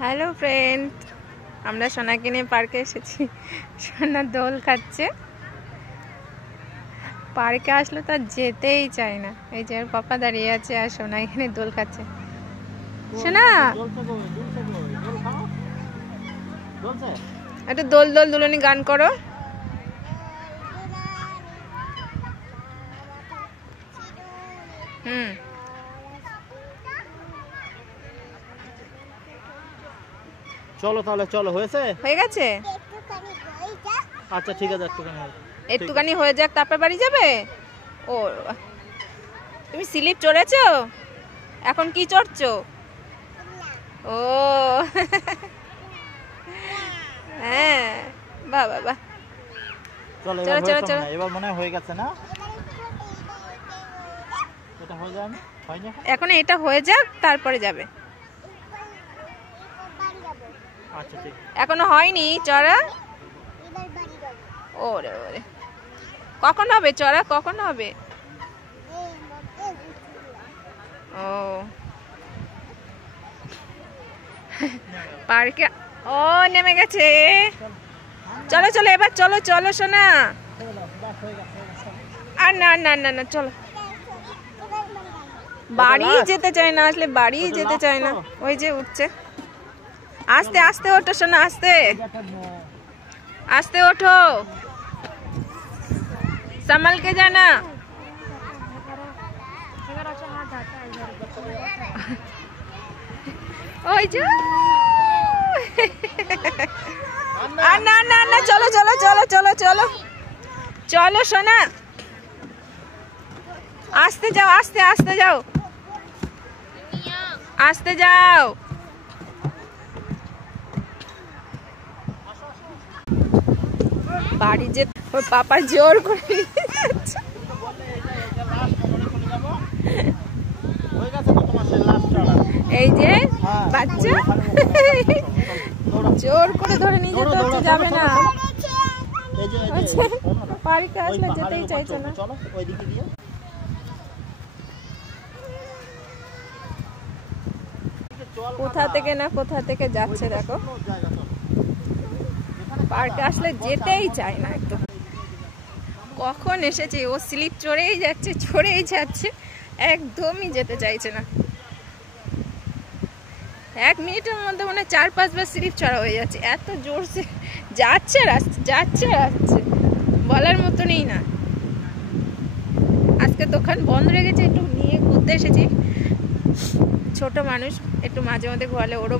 Hello friend, আমরা সোনাকে নিয়ে পার্কে এসেছি। সোনা দোল খাচ্ছে। পার্কে আসলে তো যেতেই চায় না। এই যে ওর পাপা দাঁড়িয়ে আছে আর সোনা এখানে দোল খাচ্ছে। সোনা একটা দোল দোল দুলনি গান করো। চলো তাহলে, চলো। হয়ে গেছে। আচ্ছা ঠিক আছে, একটুখানি হয়ে যাক, তারপর বাড়ি যাবে। ও, তুমি স্লিপ চড়েছো? এখন কি চড়ছো? ও হ্যাঁ, বাহ বাহ বাহ। চলো চলো চলো চলো। এবার মনে হয়ে গেছে না? এটা হয়ে যাবে, হয়নি এখন এটা হয়ে যাক, তারপরে যাবে। আচ্ছা ঠিক। এখনো হয়নি চড়া। ওরে ওরে, কখন হবে চড়া? কখন হবে? ও পার্কে ও নেমে গেছে। চলো চলো এবার, চলো চলো সোনা। আর না না না না, চলো। বাড়ি যেতে চায় না, আসলে বাড়ি যেতে চায় না। ওই যে উঠছে। আস্তে আস্তে ওঠো সোনা, আস্তে আস্তে ওঠো, संभल के जाना। ওই যে না না না, চলো চলো চলো চলো চলো চলো সোনা, আস্তে যাও, আস্তে আস্তে যাও, আস্তে যাও। বাড়ি যে ওর পাপা জোর করে এই যে বাচ্চা জোর করে ধরে নিয়ে যেতে হচ্ছে, যাবে না। পার্কে আসলে যেতেই চাইছে না। কোথা থেকে না কোথা থেকে যাচ্ছে দেখো। পার্কে আসলে যেতেই চায় না একদম। কখন এসেছে, ও স্লিপ চড়েই যাচ্ছে, চড়েই যাচ্ছে, একদমই যেতে চাইছে না। 1 মিনিটের মধ্যে মনে হয় 4-5 বার স্লিপ চড়া হয়ে যাচ্ছে, এত জোরসে যাচ্ছে আর আসছে, যাচ্ছে আর আসছে, বলার মতো নেই না। আজকে দোকান বন্ধ রেখেছে, একটু নিয়ে ঘুরতে এসেছি। ছোট মানুষ, একটু মাঝে মাঝে ঘোরালে ওরও